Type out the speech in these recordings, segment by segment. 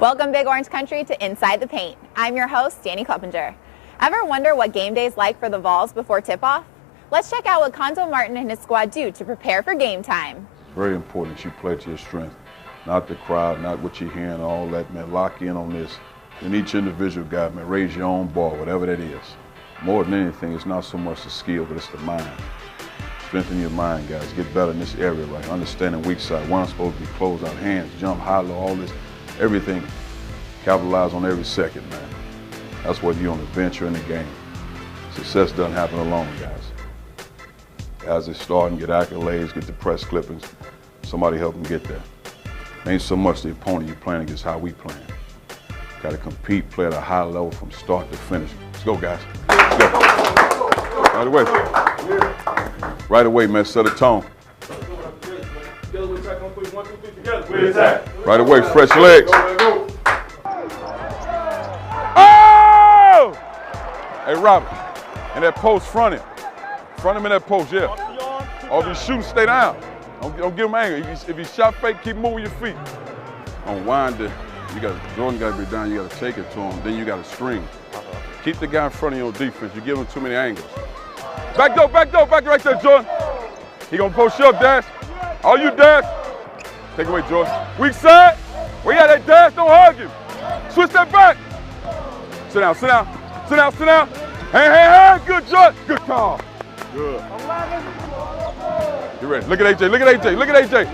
Welcome, Big Orange Country, to Inside the Paint. I'm your host, Danny Kleppinger. Ever wonder what game day is like for the Vols before tip-off? Let's check out what Conzo Martin and his squad do to prepare for game time. It's very important that you play to your strength, not the crowd, not what you're hearing, all that, man. Lock in on this. And each individual guy, man, raise your own ball, whatever that is. More than anything, it's not so much the skill, but it's the mind. Strengthen your mind, guys. Get better in this area, right? Understanding weak side. One's supposed to be close out hands, jump high, low, all this. Everything, capitalize on every second, man. That's whether you're on the bench or in the game. Success doesn't happen alone, guys. As they start and get accolades, get the press clippings, somebody help them get there. Ain't so much the opponent you're playing against, how we playing. Got to compete, play at a high level from start to finish. Let's go, guys. Let's go. Right away. Right away, man. Set a tone. Right away, fresh legs. Oh! Hey, Robert, in that post, front him. Front him in that post, yeah. Or if he's shooting, stay down. Don't give him anger. If he's shot fake, keep moving your feet. Unwind it. Jordan got to be down. You got to take it to him. Then you got to screen. Keep the guy in front of your defense. You give him too many angles. Back door, back right there, Jordan. He gonna post you up, Dash. All you, Dash. Take away, Jordan. Weak side. We got that Dash. Don't hug him. Switch that back. Sit down, sit down, sit down, sit down. Hey. Good, Jordan. Good call. Good. You ready? Look at AJ. Look at AJ. Look at AJ.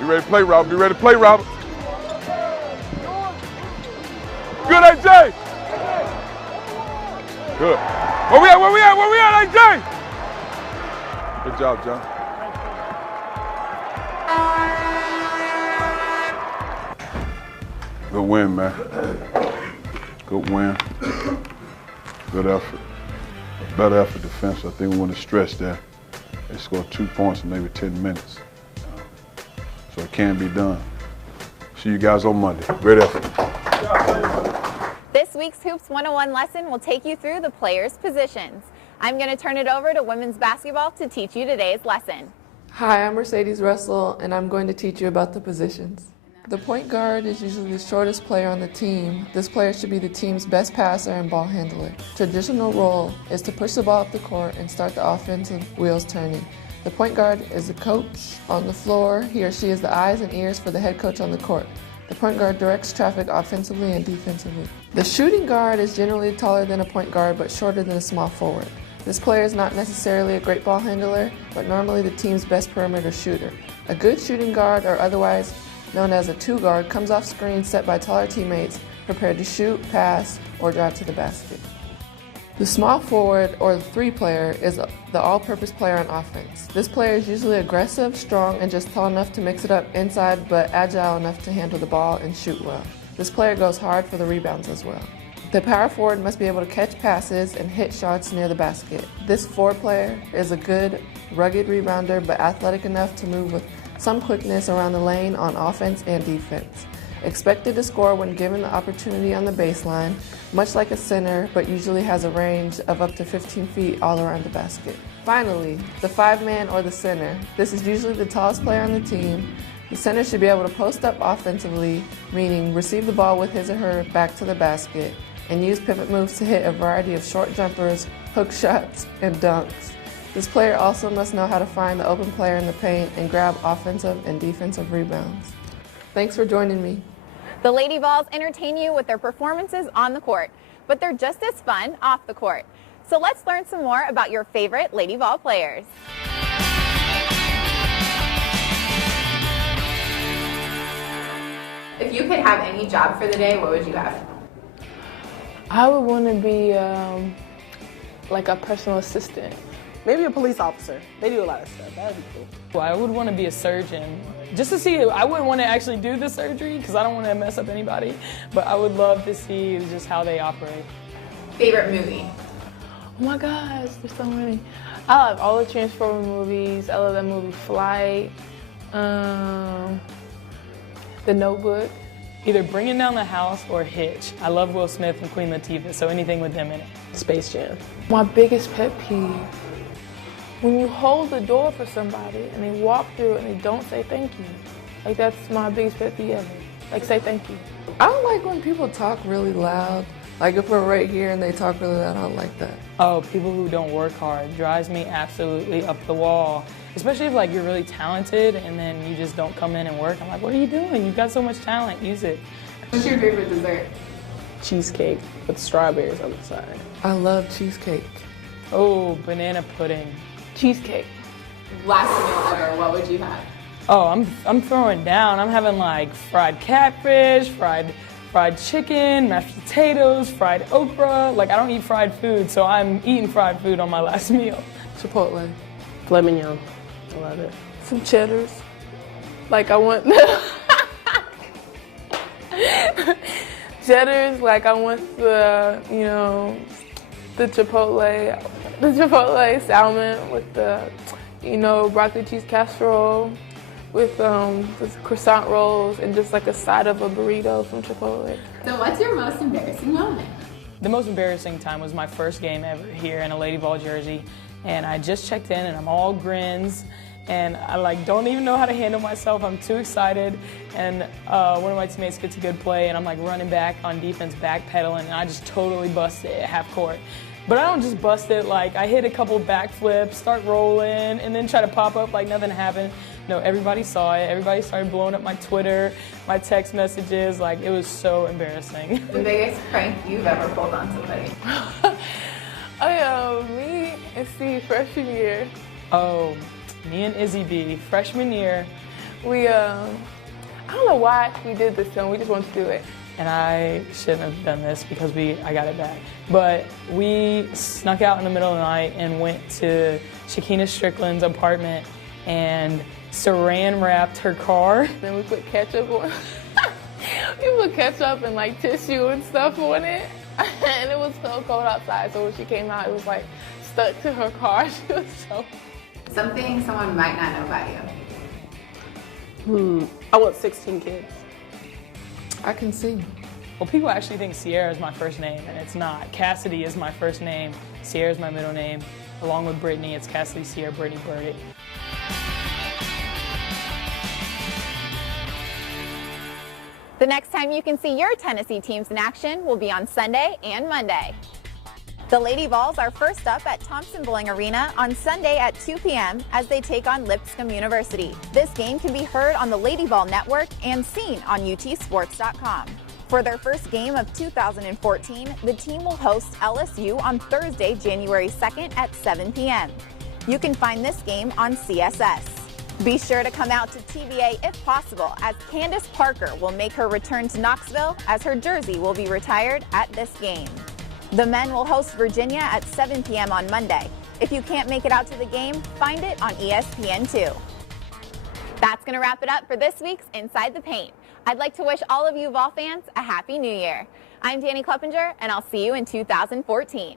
You ready to play, Robert? You ready to play, Robert? Good, AJ. Good. Where we at, AJ? Good job, John. Good win, man. Good win. Good effort. A better effort defense. I think we want to stress that. They scored 2 points in maybe 10 minutes. So it can be done. See you guys on Monday. Great effort. This week's Hoops 101 lesson will take you through the players' positions. I'm going to turn it over to women's basketball to teach you today's lesson. Hi, I'm Mercedes Russell, and I'm going to teach you about the positions. The point guard is usually the shortest player on the team. This player should be the team's best passer and ball handler. Traditional role is to push the ball up the court and start the offensive wheels turning. The point guard is the coach on the floor. He or she is the eyes and ears for the head coach on the court. The point guard directs traffic offensively and defensively. The shooting guard is generally taller than a point guard but shorter than a small forward. This player is not necessarily a great ball handler, but normally the team's best perimeter shooter. A good shooting guard, or otherwise known as a two guard, comes off screens set by taller teammates prepared to shoot, pass, or drive to the basket. The small forward, or the three player, is the all-purpose player on offense. This player is usually aggressive, strong, and just tall enough to mix it up inside, but agile enough to handle the ball and shoot well. This player goes hard for the rebounds as well. The power forward must be able to catch passes and hit shots near the basket. This forward player is a good, rugged rebounder, but athletic enough to move with some quickness around the lane on offense and defense. Expected to score when given the opportunity on the baseline, much like a center, but usually has a range of up to 15 feet all around the basket. Finally, the five-man or the center. This is usually the tallest player on the team. The center should be able to post up offensively, meaning receive the ball with his or her back to the basket, and use pivot moves to hit a variety of short jumpers, hook shots, and dunks. This player also must know how to find the open player in the paint and grab offensive and defensive rebounds. Thanks for joining me. The Lady Vols entertain you with their performances on the court, but they're just as fun off the court. So let's learn some more about your favorite Lady Vol players. If you could have any job for the day, what would you have? I would want to be like a personal assistant. Maybe a police officer. They do a lot of stuff. That would be cool. Well, I would want to be a surgeon. Just to see, I wouldn't want to actually do the surgery because I don't want to mess up anybody, but I would love to see just how they operate. Favorite movie? Oh my gosh, there's so many. I love all the Transformer movies. I love that movie Flight, The Notebook. Either Bringing Down the House or Hitch. I love Will Smith and Queen Latifah, so anything with them in it. Space Jam. My biggest pet peeve, when you hold the door for somebody and they walk through it and they don't say thank you. Like, that's my biggest pet peeve ever. Like, say thank you. I don't like when people talk really loud. Like if we're right here and they talk really loud, I don't like that. Oh, people who don't work hard drives me absolutely up the wall. Especially if like you're really talented and then you just don't come in and work. I'm like, what are you doing? You've got so much talent, use it. What's your favorite dessert? Cheesecake with strawberries on the side. I love cheesecake. Oh, banana pudding. Cheesecake. Last meal ever, what would you have? Oh, I'm throwing down. I'm having like fried catfish, fried chicken, mashed potatoes, fried okra. Like I don't eat fried food, so I'm eating fried food on my last meal. Chipotle. Filet mignon. I love it. Some cheddars. Like I want cheddars. Like I want the the Chipotle salmon with the broccoli cheese casserole with the croissant rolls and just like a side of a burrito from Chipotle. So what's your most embarrassing moment? The most embarrassing time was my first game ever here in a Lady Vol jersey, and I just checked in and I'm all grins and I like don't even know how to handle myself. I'm too excited, and one of my teammates gets a good play and I'm like running back on defense, backpedaling, and I just totally bust it at half court. But I don't just bust it, like I hit a couple backflips, start rolling, and then try to pop up like nothing happened. No, everybody saw it. Everybody started blowing up my Twitter, my text messages. Like, it was so embarrassing. The biggest prank you've ever pulled on somebody? Me and Steve, freshman year. Oh, me and Izzy B, freshman year. We, I don't know why we did this film. We just wanted to do it. And I shouldn't have done this because I got it back. But we snuck out in the middle of the night and went to Shakina Strickland's apartment and saran wrapped her car. Then we put ketchup on. We put ketchup and like tissue and stuff on it. And it was so cold outside, so when she came out, it was like stuck to her car. She was so... Something someone might not know about you. I want 16 kids. I can sing. Well, people actually think Sierra is my first name, and it's not. Cassidy is my first name. Sierra is my middle name. Along with Brittany, it's Cassidy, Sierra, Brittany, Burdick. The next time you can see your Tennessee teams in action will be on Sunday and Monday. The Lady Vols are first up at Thompson Bowling Arena on Sunday at 2 p.m. as they take on Lipscomb University. This game can be heard on the Lady Vol Network and seen on utsports.com. For their first game of 2014, the team will host LSU on Thursday, January 2nd at 7 p.m. You can find this game on CSS. Be sure to come out to TVA if possible, as Candace Parker will make her return to Knoxville as her jersey will be retired at this game. The men will host Virginia at 7 p.m. on Monday. If you can't make it out to the game, find it on ESPN2. That's going to wrap it up for this week's Inside the Paint. I'd like to wish all of you Vol fans a Happy New Year. I'm Danny Kleppinger, and I'll see you in 2014.